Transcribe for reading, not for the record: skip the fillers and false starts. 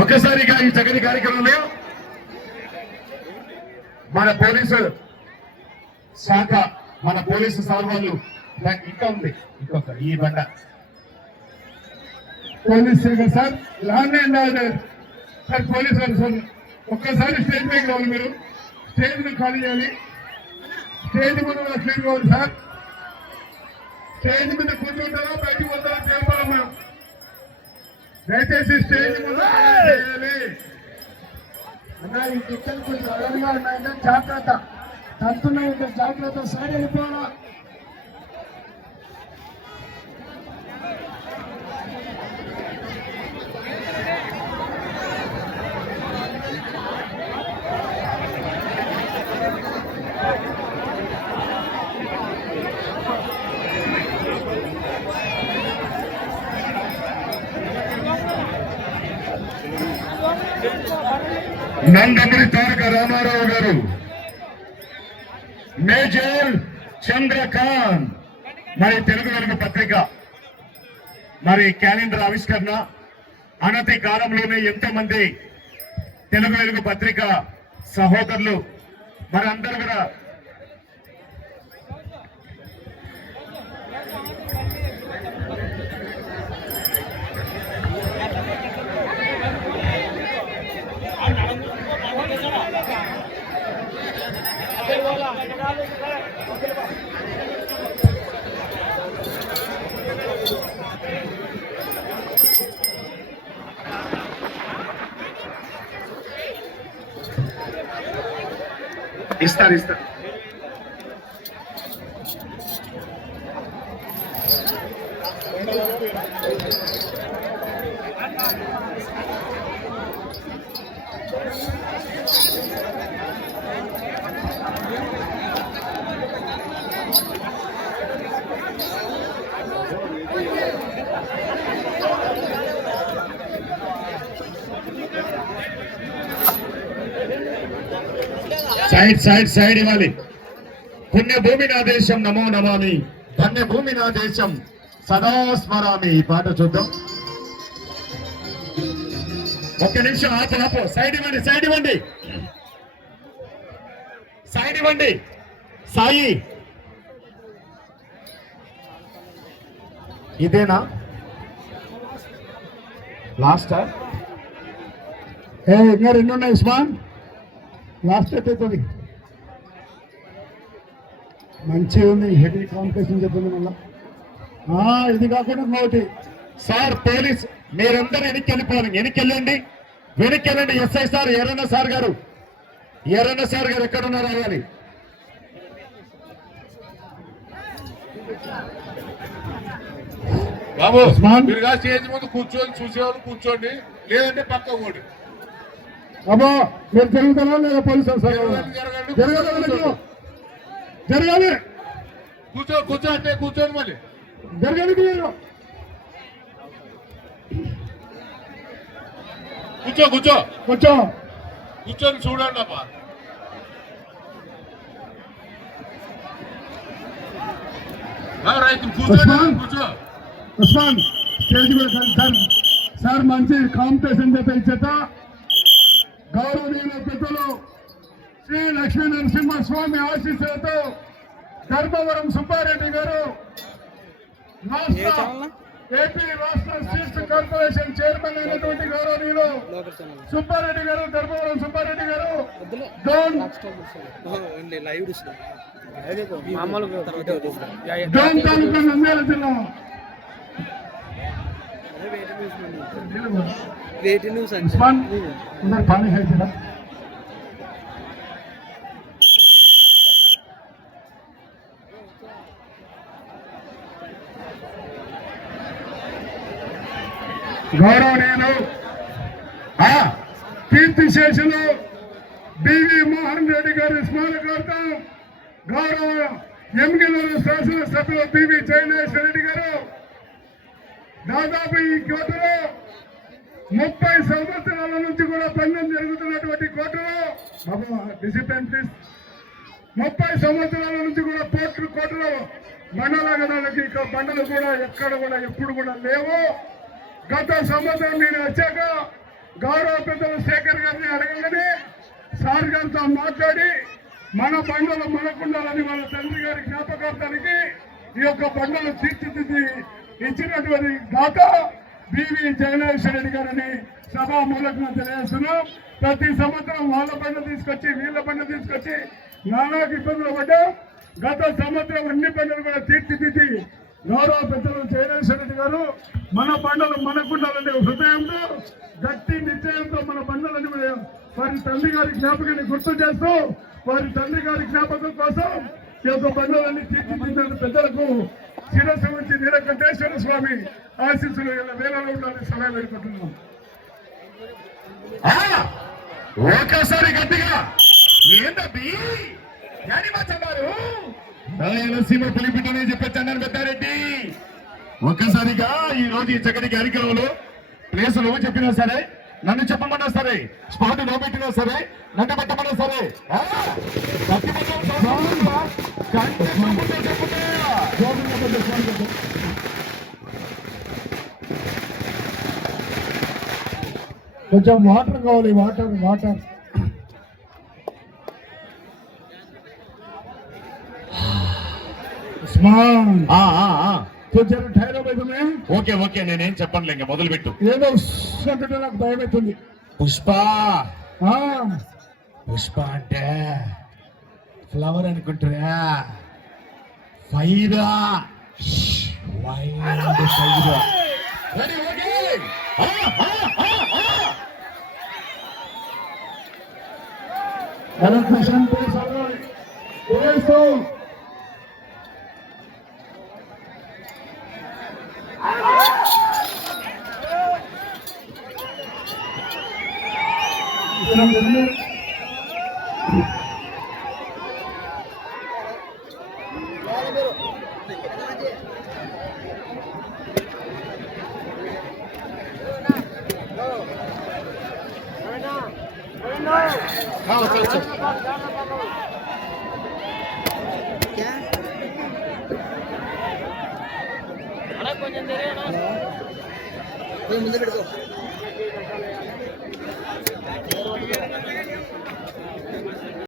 ఒక్కసారిగా ఈ చక్కని కార్యక్రమంలో మన పోలీసు శాఖ మన పోలీసు సార్వాళ్ళు ఇంకా ఉంది ఇంకొక ఈ బండ పోలీస్ శాఖ సార్ లాండ్ అండ్ ఆర్డర్ సార్ పోలీసు వారు సార్ ఒక్కసారి స్టేజ్ పైకి రావాలి. మీరు స్టేజ్ ను ఖాళీ చేయాలి. స్టేజ్ ముందు స్టేజ్ కావాలి సార్. స్టేజ్ మీద కూర్చుంటారా బయటకు పోతారా చేయాలి. మేము దయచేసి స్టేజ్ ముందు చేయాలి అన్నా. ఈ టికెట్ కొంచెం అడవిగా ఉన్నాయంటే జాగ్రత్త, తంతున్నాయంటే జాగ్రత్త, సైడ్ వెళ్ళిపోవాలా. నందమూరి తారక రామారావు గారు, మేజర్ చంద్రకాంత్ మరి తెలుగు వెలుగు పత్రిక మరి క్యాలెండర్ ఆవిష్కరణ అనతి కాలంలోనే ఎంతో మంది తెలుగు వెలుగు పత్రిక సహోదరులు మరి అందరూ కూడా ఇస్తారు. సైడ్ ఇవ్వాలి. పుణ్యభూమి నా దేశం నమో నమామి, ధన్యభూమి నా దేశం సదా స్మరామి. ఈ పాట చూద్దాం. ఒక్క నిమిషం ఆపు. సైడ్ ఇవ్వండి. సాయి ఇదేనా లాస్టా? ఇంకా రెండు ఉన్నాయి ఉస్మాన్. లాస్ట్ అవుతుంది. మంచిగా ఉంది. హెవీ కాంపిటీషన్ చెప్తుంది మళ్ళా. ఇది కాకుండా ఇంకోటి సార్ పోలీస్ మీరందరూ వెనక్కి వెళ్ళిపోవాలి. వెనక్కి వెళ్ళండి. ఎస్ఐ సార్ ఎర్రన్న సార్ గారు ఎక్కడున్నారు రావాలి. బాబు మీరు స్టేజ్ ముందు కూర్చొని చూసేవాళ్ళు కూర్చోండి, లేదంటే పక్క ఓడి. బాబా మీరు జరుగుతారా లేదా పోలీసు జరగాలి. కూర్చో అంటే కూర్చోండి. మళ్ళీ జరగాలి. కూర్చొని చూడండి అమ్మా. కూర్చో ఉస్మాన్ స్టేజ్ సార్ మంచి కాంపిటీషన్ చేత గౌరవనీయుల పెద్దలు శ్రీ లక్ష్మీ నరసింహస్వామి ఆశీస్సులతో ధర్మవరం సుబ్బారెడ్డి గారు ఏపీ రాష్ట్ర స్టీల్స్ కార్పొరేషన్ చైర్మన్ అయినటువంటి గౌరవనీయులు సుబ్బారెడ్డి గారు, ధర్మవరం సుబ్బారెడ్డి గారు డోన్ తాలూకా నంద్యాల జిల్లా पानी है जरा గౌరవనీయులు కీర్తిశేషులు బివి మోహన్ రెడ్డి గారి స్మారకార్థం గౌరవ ఎమ్మెల్యేలు శాసనసభ్యులు బివి జయనేశ్వర రెడ్డి గారు దాదాపు ఈ కోటలో 30 సంవత్సరాల నుంచి కూడా పన్నం జరుగుతున్నటువంటి కోటలో డిసిప్లిన్ ప్లీజ్ 30 సంవత్సరాల నుంచి కూడా కోటలో మండలగడానికి బండలు కూడా ఎక్కడ కూడా ఎప్పుడు కూడా లేవు. గత సంవత్సరం నేను వచ్చాక గౌరవ పెద్దలు శేఖర్ గారిని అడగగానే సార్ గారితో మాట్లాడి మన బండలు మనకుండాలని వాళ్ళ తండ్రి గారి జ్ఞాపకార్థానికి ఈ యొక్క బండలు తీర్చిదిద్ది ఇచ్చినటువంటి దాత బివి జగనేశ్వర రెడ్డి గారిని సభా మూలకంగా తెలియజేస్తున్నాం. ప్రతి సంవత్సరం వాళ్ళ బండ తీసుకొచ్చి వీళ్ళ బండ తీసుకొచ్చి నానాకు ఇబ్బందులు పడ్డా గత సంవత్సరం అన్ని బండలు కూడా తీర్చిదిద్ది గౌరవ పెద్దలు జగనేశ్వర రెడ్డి గారు మన బండలు మనకుండాలనే హృదయంతో గట్టి నిశ్చయంతో మన బండలని వారి తండ్రి గారి జ్ఞాపకాన్ని గుర్తు చేస్తూ వారి తండ్రి గారి జ్ఞాపకం కోసం ఈ యొక్క బండలన్నీ తీర్చిదిద్దిన పెద్దలకు శిరస్సు నుంచి నీలకంఠేశ్వర స్వామి ఆశీస్సులు వేలలో ఉండాలని సలహా వేడుకుంటున్నాం. ఒక్కసారి గట్టిగా ఏందబ్బి చెన్నారు సీమ పులిపిట్టనే చెప్పొచ్చన్నారు పెద్దారెడ్డి. ఒక్కసారిగా ఈ రోజు ఈ చక్కటి కార్యక్రమంలో ప్లేసులు చెప్పినా సరే, నన్ను చెప్పమన్నా సరే, స్పాట్ నోబెట్టినా సరే, నన్ను పెట్టమన్నా సరే కొంచెం వాటర్ కావాలి. వాటర్ వాటర్ కొంచెం టైర్ అవుతుంది. ఓకే ఓకే నేనేం చెప్పనులే, ఇంకా మొదలు పెట్టు. ఏదో అంటే నాకు భయం అవుతుంది. పుష్ప పుష్ప అంటే ఫ్లవర్ అనుకుంటారా? ఫైరా ముందు పెట్టుకో